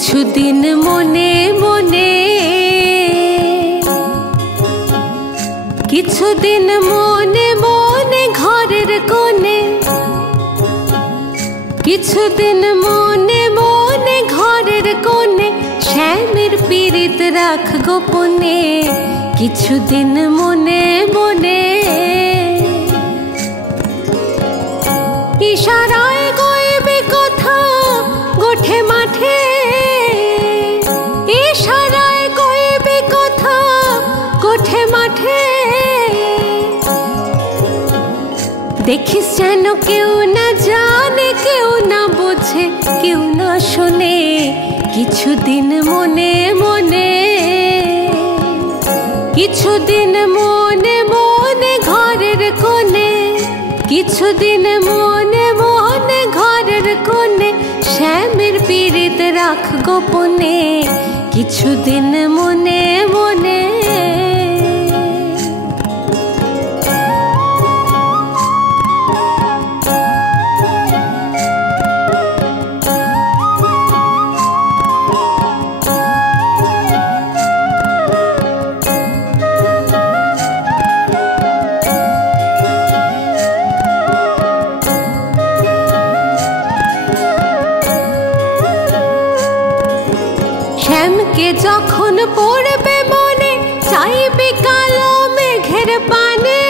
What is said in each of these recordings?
কিছুদিন মনে মনে কিছুদিন মনে মনে ঘরের কোণে কিছুদিন মনে মনে ঘরের কোণে শ্যামের পীড়িত রাখ গোপনে কিছুদিন মনে মনে ইশারায় কইবে কথা গোঠে মাঠে ইশারায় কইবে কথা গোঠে মাঠে দেখিস যেন কেউ না জানে কেউ না বোঝে কেউ না শোনে কিছুদিন মনে মনে কিছুদিন মনে মনে ঘরের কোণে কিছুদিন মনে মনে ঘরের কোণে শ্যামের পীড়িত রাখ গোপনে কিছুদিন মনে মনে শ্যামকে যখন পড়বে মনে চাইবে কালো মেঘের পানে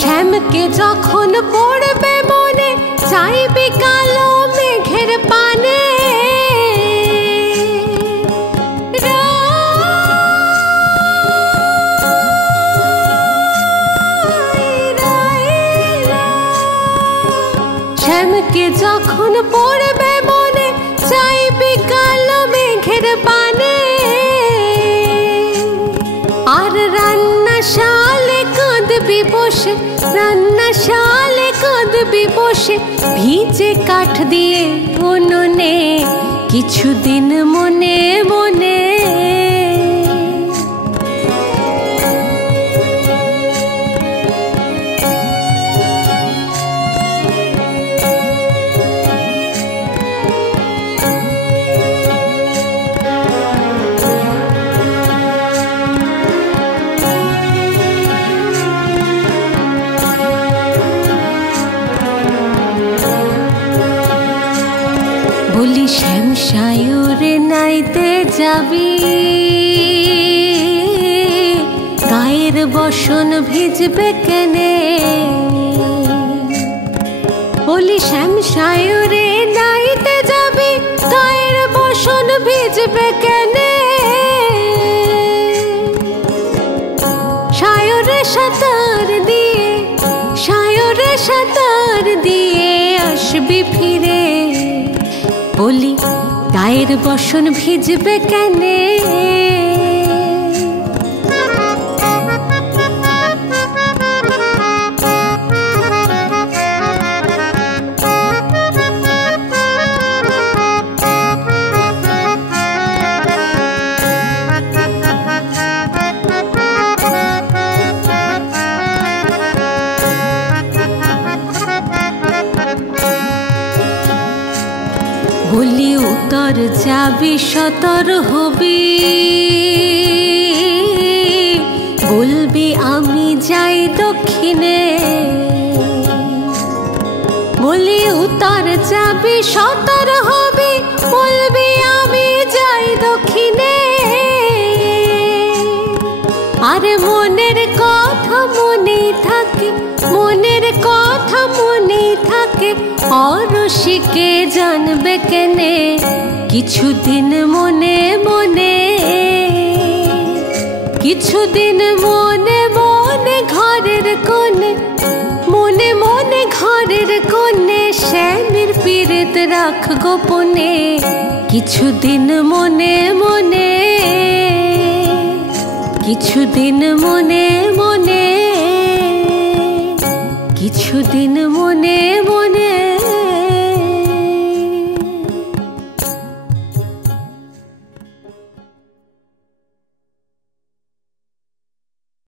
শ্যামকে যখন পড়বে মনে চাইবে কালো মেঘের পানে শ্যামকে যখন পড়বে মনে চাইবে কালো মেঘের পানে আর রান্নাশালে কাঁদবি বসে রান্নাশালে কাঁদবি বসে ভিজে কাঠ দিয়ে উনুনে কিছুদিন মনে মনে বলি শ্যাম সায়রে নাইতে যাবি গায়ের বসন ভিজবে কেনে বলি শ্যাম সায়রে নাইতে যাবি গায়ের বসন ভিজবে কেনে সায়রে সাঁতার দিয়ে সায়রে সাঁতার দিয়ে আসবি ফিরে বলি গায়ের বসন ভিজবে কেনে বলি উত্তর যাবি সতর হবি বলবি আমি যাই দক্ষিণে বলি উত্তর যাবি সতর হবি বলবি আমি যাই দক্ষিণে আর মনের কথা মনে থাকে মনের কথা মনে থাকে অরসিকে জানবে কেনে কিছুদিন মনে মনে কিছুদিন মনে মনে ঘরের কোণে মনে মনে ঘরের কোণে শ্যামের পীড়িত রাখ গোপনে কিছুদিন মনে মনে, কিছুদিন মনে মনে, কিছুদিন